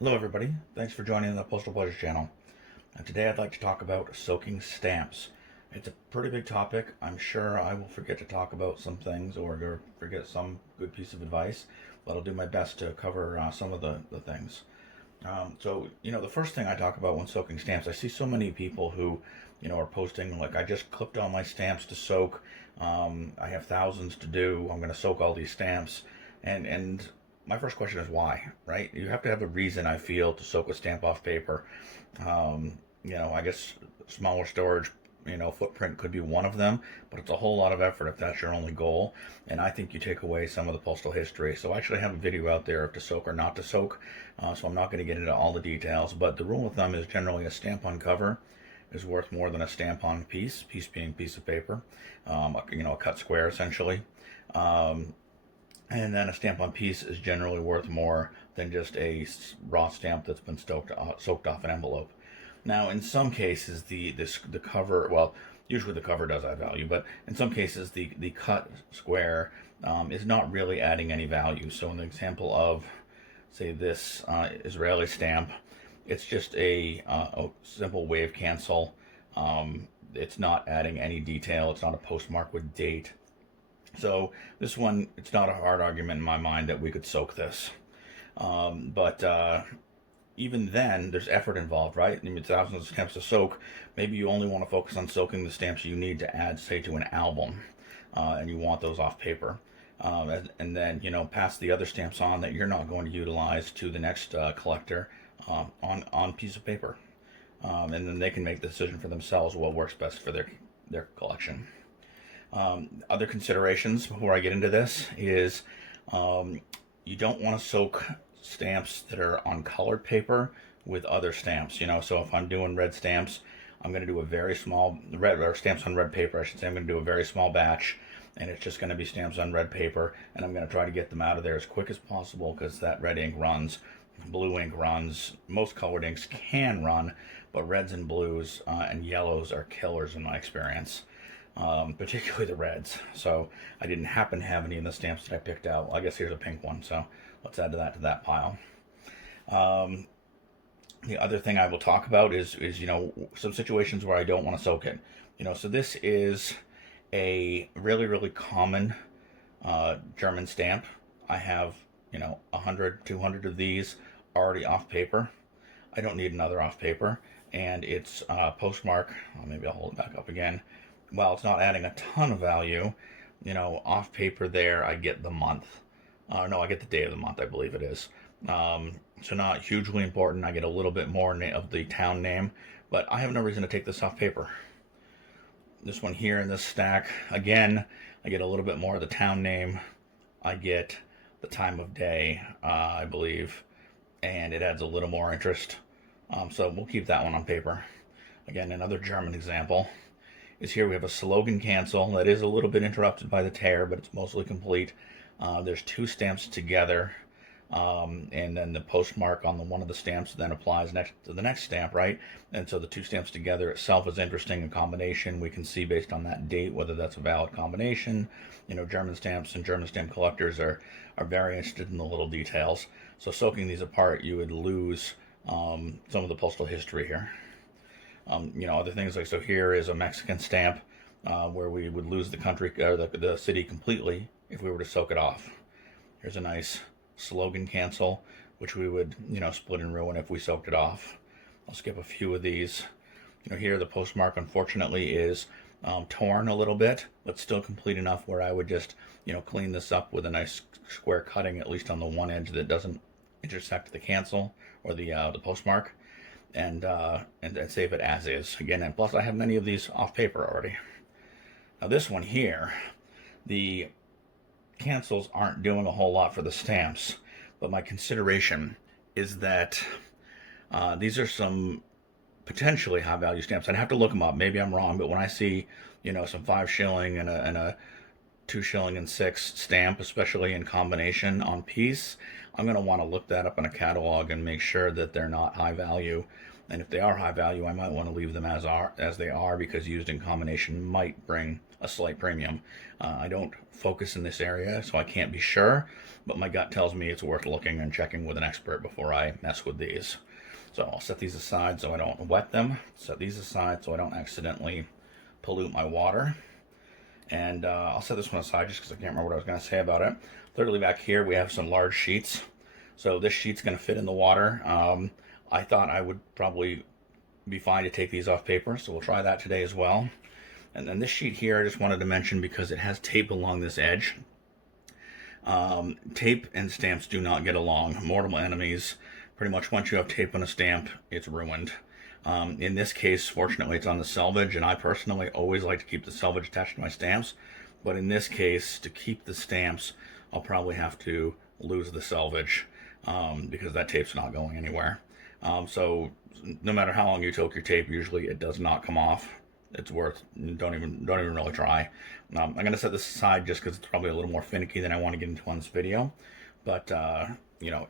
Hello everybody, thanks for joining the Postal Pleasure channel. Today I'd like to talk about soaking stamps. It's a pretty big topic. I'm sure I will forget to talk about some things or forget some good piece of advice, but I'll do my best to cover some of the things. The first thing I talk about when soaking stamps, I see so many people who, are posting, like, I just clipped all my stamps to soak. I have thousands to do. I'm going to soak all these stamps. And my first question is why, right? You have to have a reason, I feel, to soak a stamp off paper. I guess smaller storage, footprint could be one of them, but it's a whole lot of effort if that's your only goal. And I think you take away some of the postal history. So I actually have a video out there of to soak or not to soak. So I'm not going to get into all the details, but the rule of thumb is generally a stamp on cover is worth more than a stamp on piece being piece of paper, a cut square essentially. And then a stamp on piece is generally worth more than just a raw stamp that's been soaked off an envelope. Now, in some cases, the cover, well, usually the cover does add value, but in some cases, the cut square is not really adding any value. So, an example of, say, this Israeli stamp, it's just a simple wave cancel. It's not adding any detail. It's not a postmark with date. So this one, it's not a hard argument in my mind that we could soak this. But even then, there's effort involved, right? I mean, thousands of stamps to soak. Maybe you only want to focus on soaking the stamps you need to add, say, to an album, and you want those off paper. And then, pass the other stamps on that you're not going to utilize to the next collector on piece of paper. And then they can make the decision for themselves what works best for their collection. Other considerations before I get into this is you don't want to soak stamps that are on colored paper with other stamps. So if I'm doing red stamps, I'm going to do a very small red, or stamps on red paper, I should say. I'm going to do a very small batch, and it's just going to be stamps on red paper, and I'm going to try to get them out of there as quick as possible because that red ink runs, blue ink runs, most colored inks can run, but reds and blues and yellows are killers in my experience. Particularly the reds. So I didn't happen to have any of the stamps that I picked out. Well, I guess here's a pink one, so let's add to that pile. The other thing I will talk about is some situations where I don't want to soak it. So this is a really, really common German stamp. I have 100, 200 of these already off paper. I don't need another off paper, and it's postmark. Maybe I'll hold it back up again. While it's not adding a ton of value, off paper there, I get the month. No, I get the day of the month, I believe it is. So not hugely important. I get a little bit more of the town name, but I have no reason to take this off paper. This one here in this stack, again, I get a little bit more of the town name. I get the time of day, I believe, and it adds a little more interest. So we'll keep that one on paper. Again, another German example is here we have a slogan cancel that is a little bit interrupted by the tear, but it's mostly complete. There's two stamps together, and then the postmark on the one of the stamps then applies next to the next stamp, right? And so the two stamps together itself is interesting in combination. We can see based on that date whether that's a valid combination. German stamps and German stamp collectors are very interested in the little details. So soaking these apart, you would lose some of the postal history here. Other things like, so here is a Mexican stamp where we would lose the country or the city completely if we were to soak it off. Here's a nice slogan cancel, which we would, split and ruin if we soaked it off. I'll skip a few of these. Here the postmark, unfortunately, is torn a little bit, but still complete enough where I would just, clean this up with a nice square cutting, at least on the one edge that doesn't intersect the cancel or the postmark. And save it as is. Again, and plus I have many of these off paper already. Now this one here, the cancels aren't doing a whole lot for the stamps, but my consideration is that these are some potentially high value stamps. I'd have to look them up. Maybe I'm wrong, but when I see some 5 shilling and a 2 shilling and 6 stamp, especially in combination on piece, I'm going to want to look that up in a catalog and make sure that they're not high value. And if they are high value, I might want to leave them as they are, because used in combination might bring a slight premium. I don't focus in this area, so I can't be sure, but my gut tells me it's worth looking and checking with an expert before I mess with these. So I'll set these aside so I don't wet them. Set these aside so I don't accidentally pollute my water. And I'll set this one aside just because I can't remember what I was going to say about it. Thirdly, back here we have some large sheets. So this sheet's going to fit in the water. I thought I would probably be fine to take these off paper, so we'll try that today as well. And then this sheet here I just wanted to mention because it has tape along this edge. Tape and stamps do not get along. Mortal enemies. Pretty much once you have tape on a stamp, it's ruined. In this case, fortunately, it's on the selvage, and I personally always like to keep the selvage attached to my stamps. But in this case, to keep the stamps, I'll probably have to lose the selvage because that tape's not going anywhere. So no matter how long you toke your tape, usually it does not come off. It's worth, don't even really try. I'm going to set this aside just because it's probably a little more finicky than I want to get into on this video. But, you know,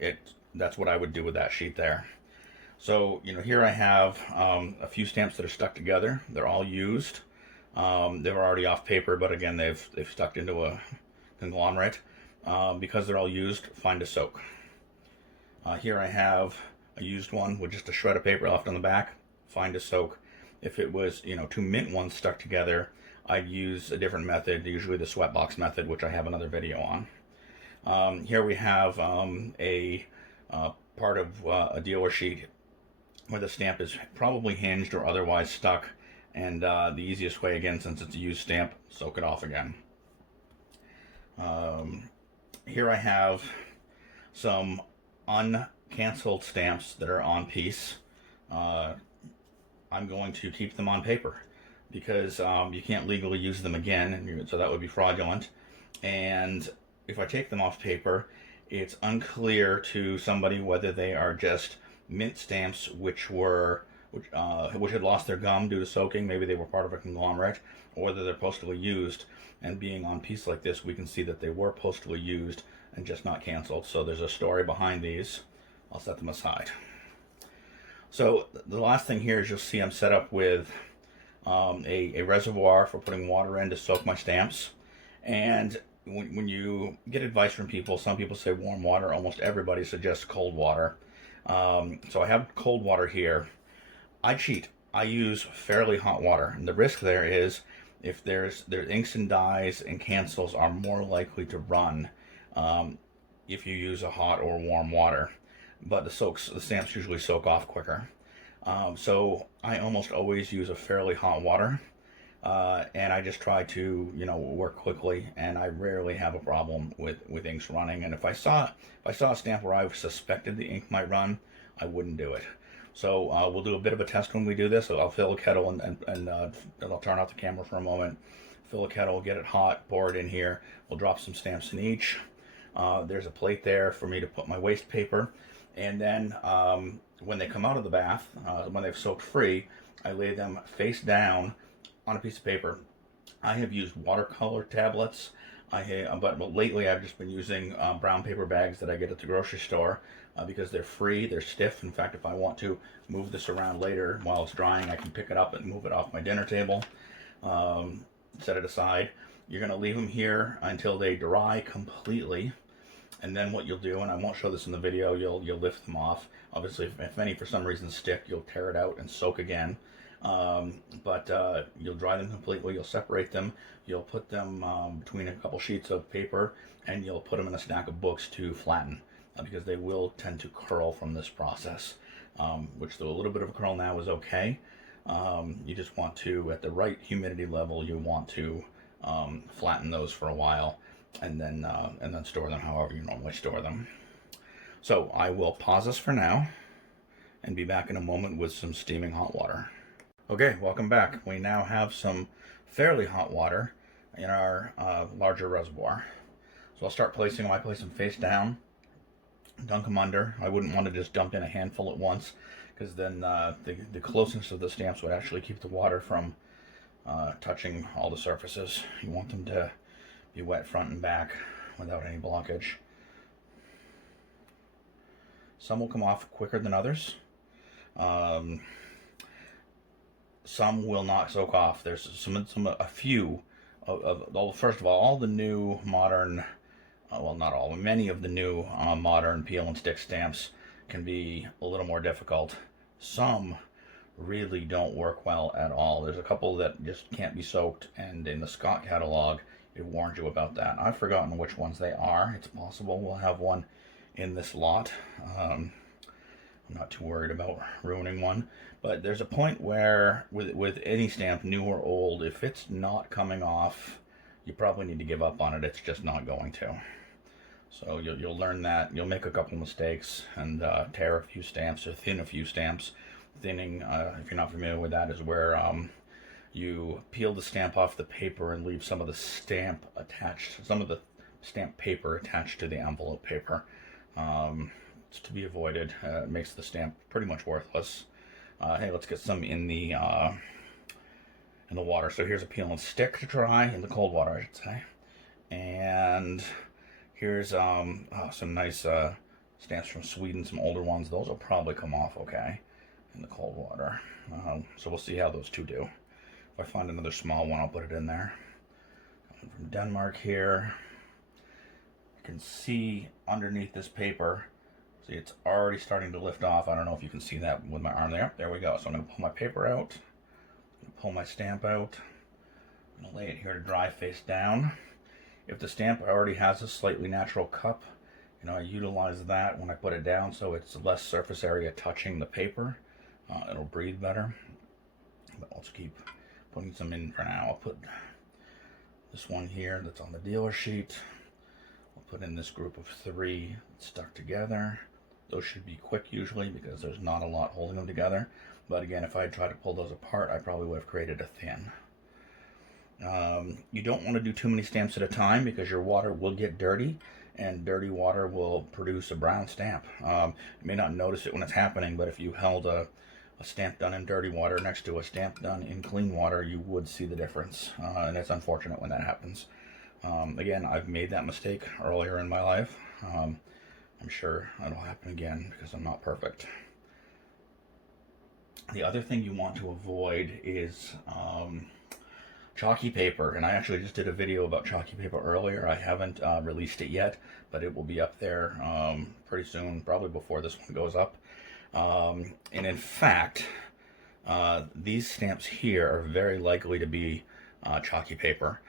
that's what I would do with that sheet there. So, you know, here I have a few stamps that are stuck together. They're all used. They were already off paper, but again, they've stuck into a conglomerate. Because they're all used, find a soak. Here I have a used one with just a shred of paper left on the back. Find a soak. If it was, you know, two mint ones stuck together, I'd use a different method, usually the sweatbox method, which I have another video on. Here we have a part of a dealer sheet where the stamp is probably hinged or otherwise stuck, and the easiest way, again, since it's a used stamp, soak it off again. Here I have some uncanceled stamps that are on piece. I'm going to keep them on paper because you can't legally use them again, and so that would be fraudulent. And if I take them off paper, it's unclear to somebody whether they are just mint stamps which had lost their gum due to soaking. Maybe they were part of a conglomerate, or whether they're postally used. And being on piece like this, we can see that they were postally used and just not canceled. So there's a story behind these. I'll set them aside. So the last thing here is you'll see I'm set up with a reservoir for putting water in to soak my stamps. And when you get advice from people, some people say warm water. Almost everybody suggests cold water. So I have cold water here. I cheat. I use fairly hot water. And the risk there is if there's inks and dyes and cancels are more likely to run if you use a hot or warm water. But the stamps usually soak off quicker. So I almost always use a fairly hot water. And I just try to, you know, work quickly, and I rarely have a problem with inks running. And if I saw a stamp where I suspected the ink might run, I wouldn't do it. So we'll do a bit of a test when we do this. So I'll fill a kettle and I'll turn off the camera for a moment. Fill a kettle, get it hot, pour it in here. We'll drop some stamps in each. There's a plate there for me to put my waste paper. And then when they come out of the bath, when they've soaked free, I lay them face down on a piece of paper. I have used watercolor tablets, but lately I've just been using brown paper bags that I get at the grocery store because they're free, they're stiff. In fact, if I want to move this around later while it's drying, I can pick it up and move it off my dinner table, set it aside. You're going to leave them here until they dry completely. And then what you'll do, and I won't show this in the video, you'll lift them off. Obviously, if any for some reason stick, you'll tear it out and soak again. But you'll dry them completely, you'll separate them, you'll put them between a couple sheets of paper, and you'll put them in a stack of books to flatten, because they will tend to curl from this process, which though a little bit of a curl now is okay. You just want to, at the right humidity level, you want to flatten those for a while, and then store them however you normally store them. So I will pause this for now and be back in a moment with some steaming hot water. Okay, welcome back. We now have some fairly hot water in our larger reservoir. So I'll start placing them. I place them face down, dunk them under. I wouldn't want to just dump in a handful at once, because then the closeness of the stamps would actually keep the water from touching all the surfaces. You want them to be wet front and back without any blockage. Some will come off quicker than others. Some will not soak off. There's a few first of all the new modern, well, not all, but many of the new modern peel and stick stamps can be a little more difficult. Some really don't work well at all. There's a couple that just can't be soaked, and in the Scott catalog, it warns you about that. I've forgotten which ones they are. It's possible we'll have one in this lot. I'm not too worried about ruining one, but there's a point where with any stamp, new or old, if it's not coming off, you probably need to give up on it. It's just not going to. So you'll learn that. You'll make a couple mistakes and tear a few stamps or thin a few stamps. Thinning, if you're not familiar with that, is where you peel the stamp off the paper and leave some of the stamp attached, some of the stamp paper attached to the envelope paper. It's to be avoided. It makes the stamp pretty much worthless. Hey, let's get some in the water. So here's a peel and stick to try, in the cold water, I should say. And here's some nice stamps from Sweden, some older ones. Those will probably come off okay in the cold water. So we'll see how those two do. If I find another small one, I'll put it in there. Coming from Denmark here. You can see underneath this paper, see it's already starting to lift off. I don't know if you can see that with my arm there. There we go. So I'm going to pull my paper out. I'm going to pull my stamp out. I'm going to lay it here to dry face down. If the stamp already has a slightly natural cup, I utilize that when I put it down so it's less surface area touching the paper. It'll breathe better. But let's keep putting some in for now. I'll put this one here that's on the dealer sheet. I'll put in this group of 3 stuck together. Those should be quick usually because there's not a lot holding them together. But again, if I had tried to pull those apart, I probably would have created a thin. You don't want to do too many stamps at a time because your water will get dirty, and dirty water will produce a brown stamp. You may not notice it when it's happening, but if you held a stamp done in dirty water next to a stamp done in clean water, you would see the difference, and it's unfortunate when that happens. Again, I've made that mistake earlier in my life. I'm sure it'll happen again because I'm not perfect. The other thing you want to avoid is chalky paper, and I actually just did a video about chalky paper earlier. I haven't released it yet, but it will be up there pretty soon, probably before this one goes up. And in fact, these stamps here are very likely to be chalky paper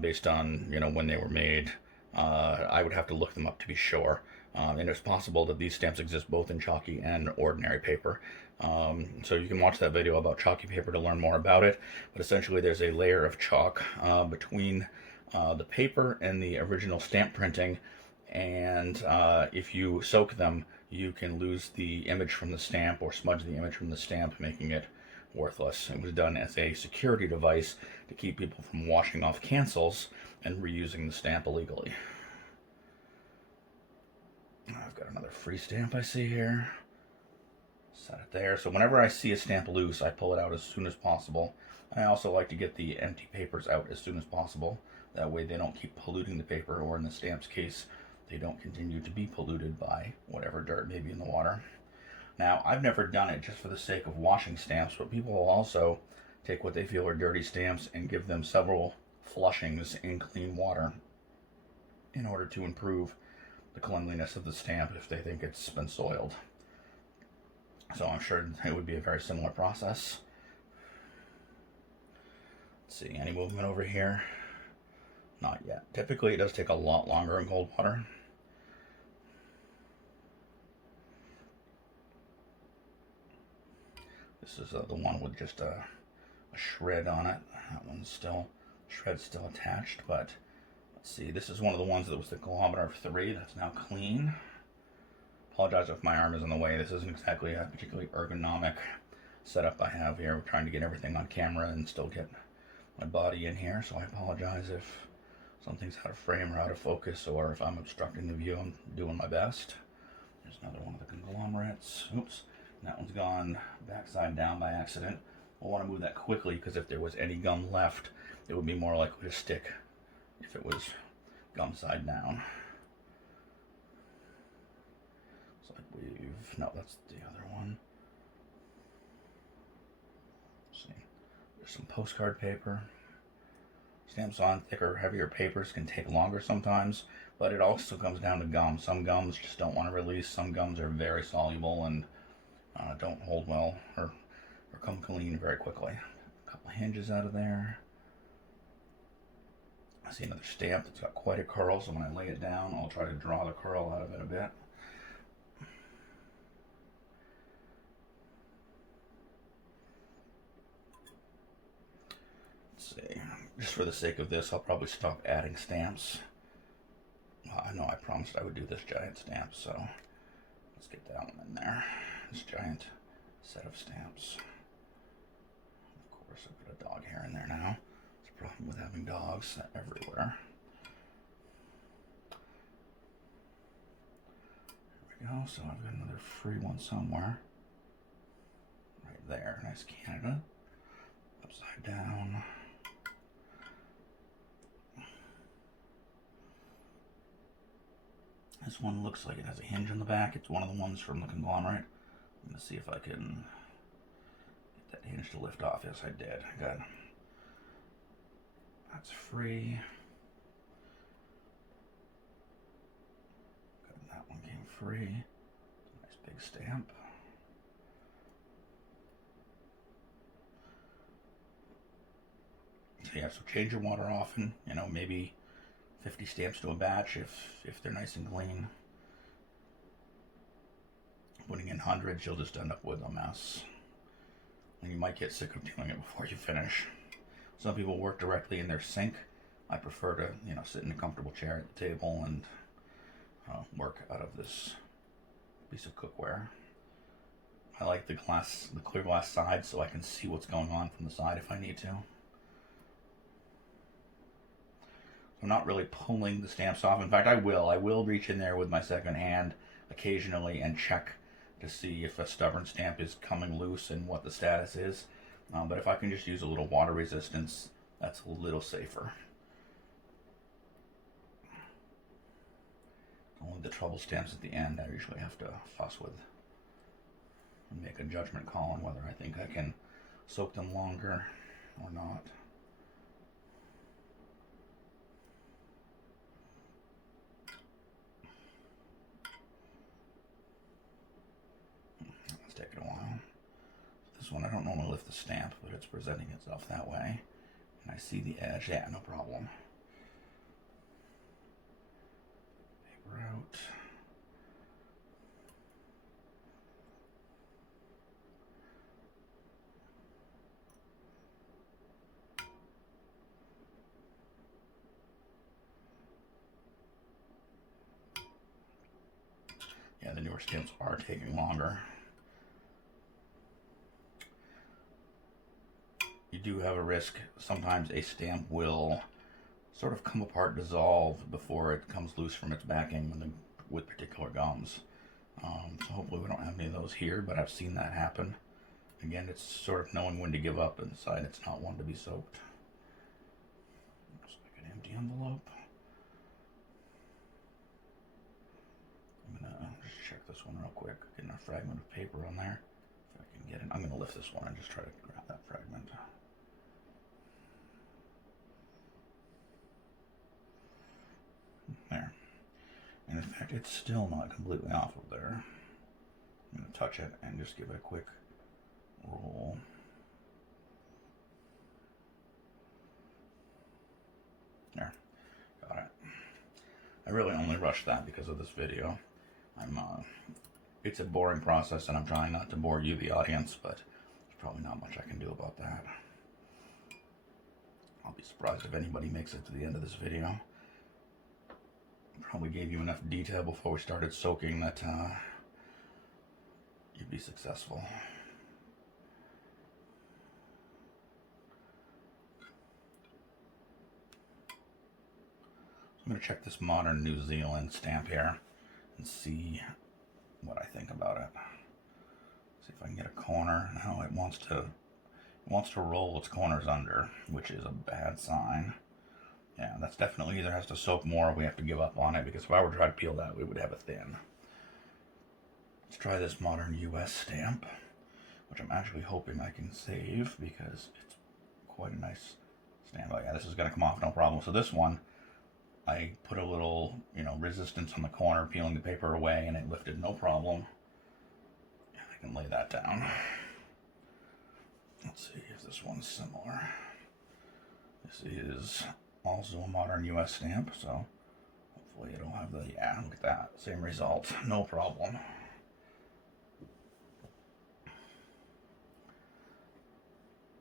based on when they were made. I would have to look them up to be sure. And it's possible that these stamps exist both in chalky and ordinary paper. So you can watch that video about chalky paper to learn more about it. But essentially there's a layer of chalk between the paper and the original stamp printing. And if you soak them, you can lose the image from the stamp or smudge the image from the stamp, making it worthless. It was done as a security device to keep people from washing off cancels and reusing the stamp illegally. I've got another free stamp I see here. Set it there. So whenever I see a stamp loose, I pull it out as soon as possible. I also like to get the empty papers out as soon as possible. That way they don't keep polluting the paper, or in the stamp's case, they don't continue to be polluted by whatever dirt may be in the water. Now, I've never done it just for the sake of washing stamps, but people will also take what they feel are dirty stamps and give them several flushings in clean water in order to improve the cleanliness of the stamp if they think it's been soiled. So I'm sure it would be a very similar process. Let's see, any movement over here? Not yet. Typically it does take a lot longer in cold water. This is the one with just a shred on it. That one's still, shred's still attached, but let's see, this is one of the ones that was the kilometer of 3. That's now clean. Apologize if my arm is in the way. This isn't exactly a particularly ergonomic setup I have here. We're trying to get everything on camera and still get my body in here, so I apologize if something's out of frame or out of focus, or if I'm obstructing the view. I'm doing my best. There's another one of the conglomerates. Oops, and that one's gone backside down by accident. We'll want to move that quickly because if there was any gum left, it would be more likely to stick if it was gum side down. So I believe, no, that's the other one. some postcard paper. Stamps on thicker, heavier papers can take longer sometimes, but it also comes down to gum. Some gums just don't want to release. Some gums are very soluble and don't hold well or come clean very quickly. A couple hinges out of there. I see another stamp that's got quite a curl, so when I lay it down, I'll try to draw the curl out of it a bit. Let's see. Just for the sake of this, I'll probably stop adding stamps. I know I promised I would do this giant stamp, so let's get that one in there. This giant set of stamps. Of course, I've got a dog hair in there now. It's a problem with having dogs everywhere. There we go. So I've got another free one somewhere. Right there. Nice Canada. Upside down. This one looks like it has a hinge in the back. It's one of the ones from the conglomerate. I'm going to see if I can get that hinge to lift off. Yes, I did. Good. That's free. Good. That one came free. Nice big stamp. So yeah, so change your water often. You know, maybe 50 stamps to a batch if they're nice and clean. Putting in hundreds, you'll just end up with a mess. And you might get sick of doing it before you finish. Some people work directly in their sink. I prefer to, you know, sit in a comfortable chair at the table and work out of this piece of cookware. I like the clear glass side, so I can see what's going on from the side if I need to. I'm not really pulling the stamps off. In fact, I will reach in there with my second hand occasionally and check to see if a stubborn stamp is coming loose and what the status is. But if I can just use a little water resistance, that's a little safer. Only the trouble stamps at the end I usually have to fuss with and make a judgment call on whether I think I can soak them longer or not. Taking a while. This one I don't normally lift the stamp, but it's presenting itself that way. And I see the edge. Yeah, no problem. Paper out. Yeah, the newer stamps are taking longer. You do have a risk. Sometimes a stamp will sort of come apart, dissolve before it comes loose from its backing with particular gums. So hopefully we don't have any of those here, but I've seen that happen. Again, it's sort of knowing when to give up and decide it's not one to be soaked. Looks like an empty envelope. I'm gonna just check this one real quick. Getting a fragment of paper on there. If I can get it. I'm gonna lift this one and just try to grab that fragment. There. And in fact, it's still not completely off of there. I'm going to touch it and just give it a quick roll. There. Got it. I really only rushed that because of this video. It's a boring process and I'm trying not to bore you, the audience, but there's probably not much I can do about that. I'll be surprised if anybody makes it to the end of this video. Probably gave you enough detail before we started soaking that you'd be successful. So I'm going to check this modern New Zealand stamp here and see what I think about it. See if I can get a corner. No, it wants to roll its corners under, which is a bad sign. Yeah, that's definitely either has to soak more or we have to give up on it, because if I were to try to peel that, we would have a thin. Let's try this modern US stamp, which I'm actually hoping I can save because it's quite a nice stamp. Oh yeah, this is going to come off no problem. So this one, I put a little, resistance on the corner, peeling the paper away, and it lifted no problem. And I can lay that down. Let's see if this one's similar. This is also a modern US stamp, so hopefully it'll have the, yeah, look at that, same result, no problem.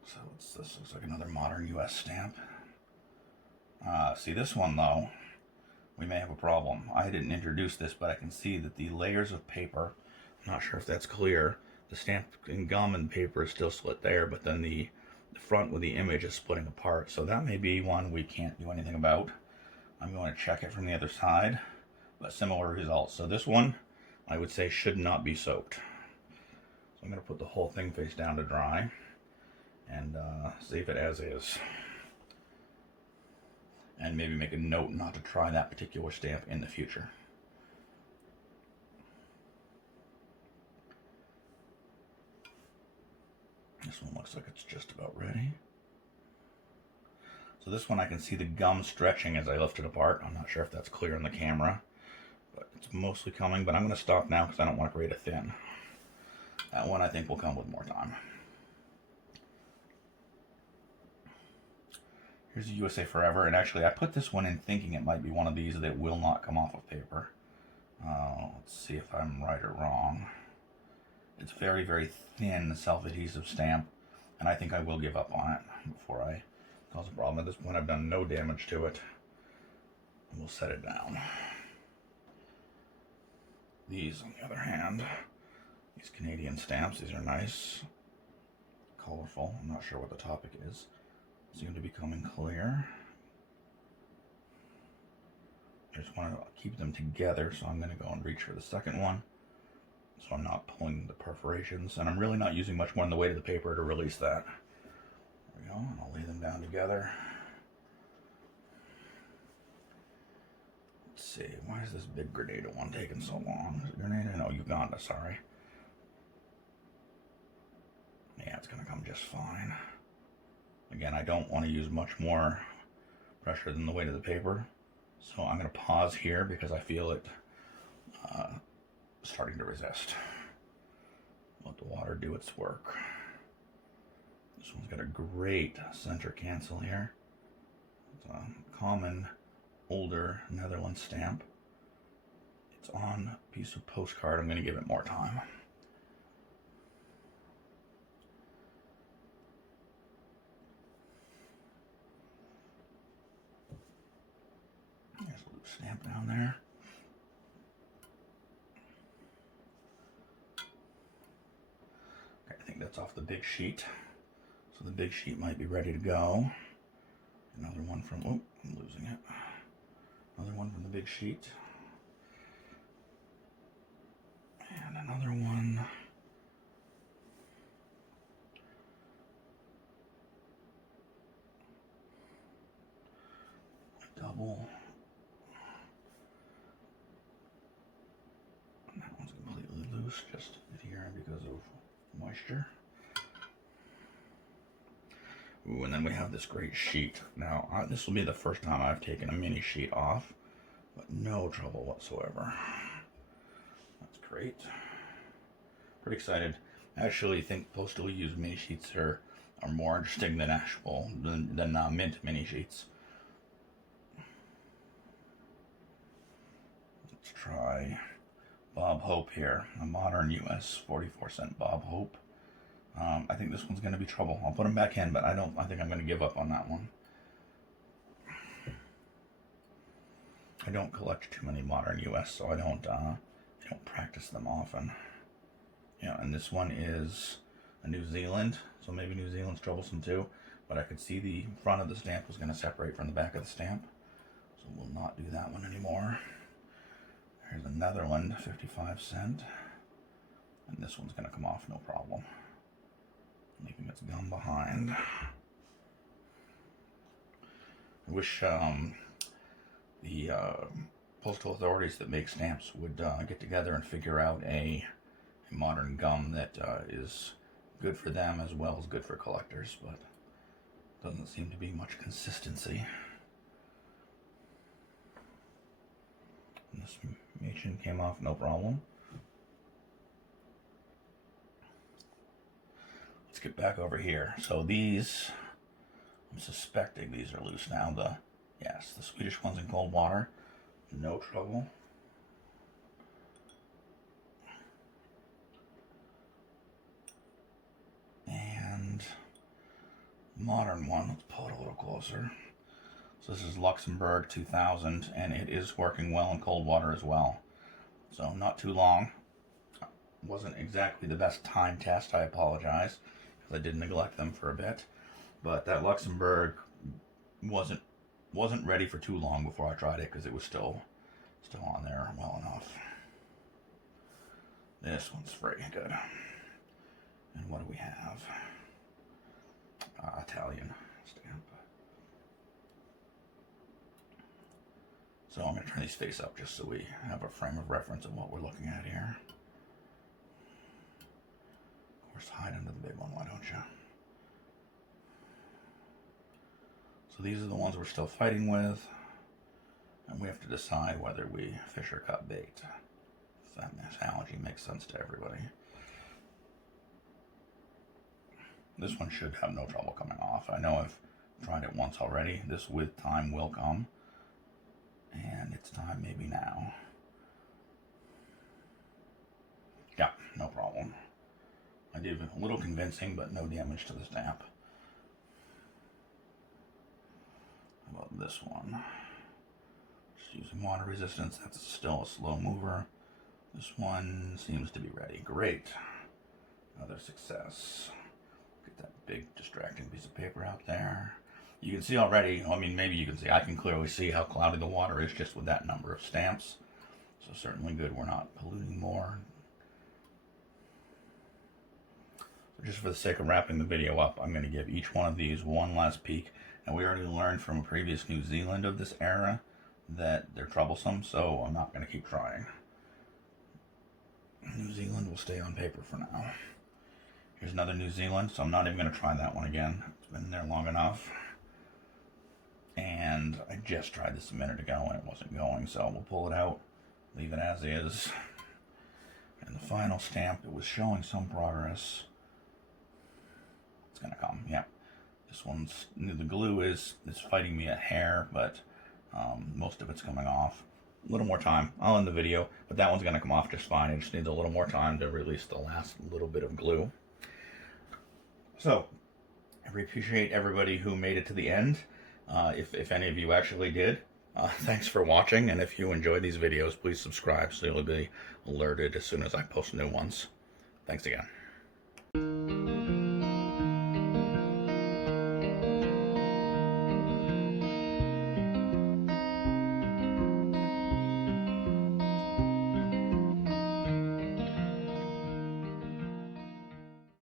So this looks like another modern US stamp. See this one though, we may have a problem. I didn't introduce this, but I can see that the layers of paper, I'm not sure if that's clear, the stamp and gum and paper is still split there, but then the front with the image is splitting apart. So that may be one we can't do anything about. I'm going to check it from the other side, but similar results. So this one, I would say, should not be soaked. So I'm going to put the whole thing face down to dry and save it as is. And maybe make a note not to try that particular stamp in the future. This one looks like it's just about ready. So this one I can see the gum stretching as I lift it apart. I'm not sure if that's clear on the camera, but it's mostly coming, but I'm going to stop now because I don't want to create a thin. That one I think will come with more time. Here's the USA Forever, and actually I put this one in thinking it might be one of these that will not come off of paper. Let's see if I'm right or wrong. It's very, very thin self-adhesive stamp, and I think I will give up on it before I cause a problem. At this point I've done no damage to it. We'll set it down. These, on the other hand, these Canadian stamps, these are nice, colorful. I'm not sure what the topic is. Seem to be coming clear. I just want to keep them together, so I'm going to go and reach for the second one, so I'm not pulling the perforations, and I'm really not using much more than the weight of the paper to release that. There we go, and I'll lay them down together. Let's see, why is this big Grenada one taking so long? Is it Grenada? No, Uganda, sorry. Yeah, it's going to come just fine. Again, I don't want to use much more pressure than the weight of the paper, so I'm going to pause here because I feel it starting to resist. Let the water do its work. This one's got a great center cancel here. It's a common, older Netherlands stamp. It's on a piece of postcard. I'm going to give it more time. There's a loose stamp down there. Okay, I think that's off the big sheet. So the big sheet might be ready to go. Another one from, oh, I'm losing it. Another one from the big sheet. And another one. Double. And that one's completely loose, just here because of moisture. Ooh, and then we have this great sheet. Now, this will be the first time I've taken a mini sheet off, but no trouble whatsoever. That's great. Pretty excited. I actually think Postal use mini sheets are more interesting than mint mini sheets. Let's try Bob Hope here, a modern US 44-cent Bob Hope. I think this one's going to be trouble. I'll put them back in, but I think I'm going to give up on that one. I don't collect too many modern US, so I don't practice them often. Yeah, and this one is a New Zealand, so maybe New Zealand's troublesome too, but I could see the front of the stamp was going to separate from the back of the stamp, so we'll not do that one anymore. Here's a Netherlands 55-cent, and this one's going to come off no problem, leaving its gum behind. I wish the postal authorities that make stamps would get together and figure out a modern gum that is good for them as well as good for collectors, but Doesn't seem to be much consistency. And this machin came off no problem. Let's get back over here. So these, I'm suspecting these are loose now. Yes, the Swedish ones in cold water, no trouble. And modern one, let's pull it a little closer. So this is Luxembourg 2000, and it is working well in cold water as well. So not too long. Wasn't exactly the best time test, I apologize, because I did neglect them for a bit. But that Luxembourg wasn't ready for too long before I tried it, because it was still on there well enough. This one's very good. And what do we have? Italian stamp. So I'm going to turn these face up just so we have a frame of reference of what we're looking at here. Of course, hide under the big one, why don't you? So these are the ones we're still fighting with, and we have to decide whether we fish or cut bait. If that analogy makes sense to everybody. This one should have no trouble coming off. I know I've tried it once already. This with time will come. And it's time maybe now. Yeah, no problem. I did a little convincing, but no damage to the stamp. How about this one? Just using water resistance. That's still a slow mover. This one seems to be ready. Great. Another success. Get that big distracting piece of paper out there. You can see already, I mean, maybe you can see, I can clearly see how cloudy the water is just with that number of stamps. So certainly good, we're not polluting more. So just for the sake of wrapping the video up, I'm going to give each one of these one last peek. And we already learned from a previous New Zealand of this era that they're troublesome, so I'm not going to keep trying. New Zealand will stay on paper for now. Here's another New Zealand, so I'm not even going to try that one again. It's been there long enough. And I just tried this a minute ago and it wasn't going, so we'll pull it out, leave it as is. And the final stamp, it was showing some progress. It's gonna come, yeah. This one's, the glue is fighting me a hair, but most of it's coming off. A little more time, I'll end the video, but that one's gonna come off just fine. It just needs a little more time to release the last little bit of glue. So, I appreciate everybody who made it to the end. If any of you actually did, thanks for watching, and if you enjoy these videos, please subscribe so you'll be alerted as soon as I post new ones. Thanks again.